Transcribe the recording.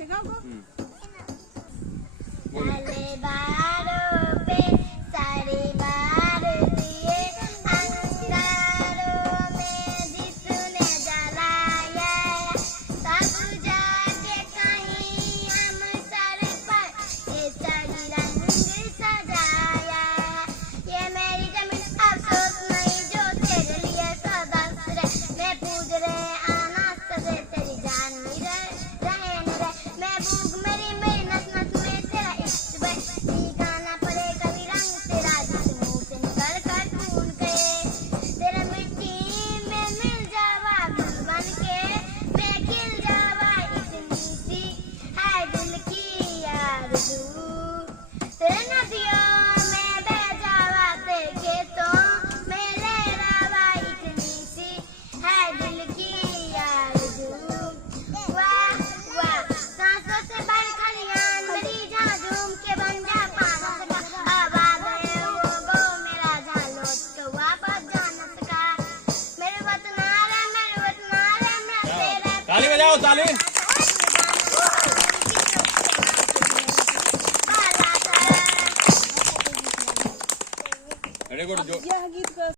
से गाओ साले बारों पे सारे बार दिए अंगारों में जिसने जलाया तब जाके कहीं हम सर पर ये सारी रंग सजाया ये मेरी जमीन अफसोस नहीं जो तेरे लिए सदा रहे मैं पूज रहे आना सदे तेरी जान नहीं रहे मैं भूख मेरी नस नस में तेरा इश्क गाना पड़े कभी रंग तेरा जिस मुंह से निकल कर खून के तेरे मिट्टी में मिल जावा गुल बन के मैं खिल जावा इतनी सी है दिल की आरज़ू तेरे नदियों में बह जावा तेरे खेतों में लहरावा इतनी सी है दिल की आरज़ू वाह वाह सांसों से भर खलियान मेरी जहाँ झूम के बन जा पाना सका अब आ गए वो गो मेरा जहाँ लौट के वापस जा न सका मेरे वतन आ रहा मैं तेरा ताली बजाओ ताली। Very good. यह गीत का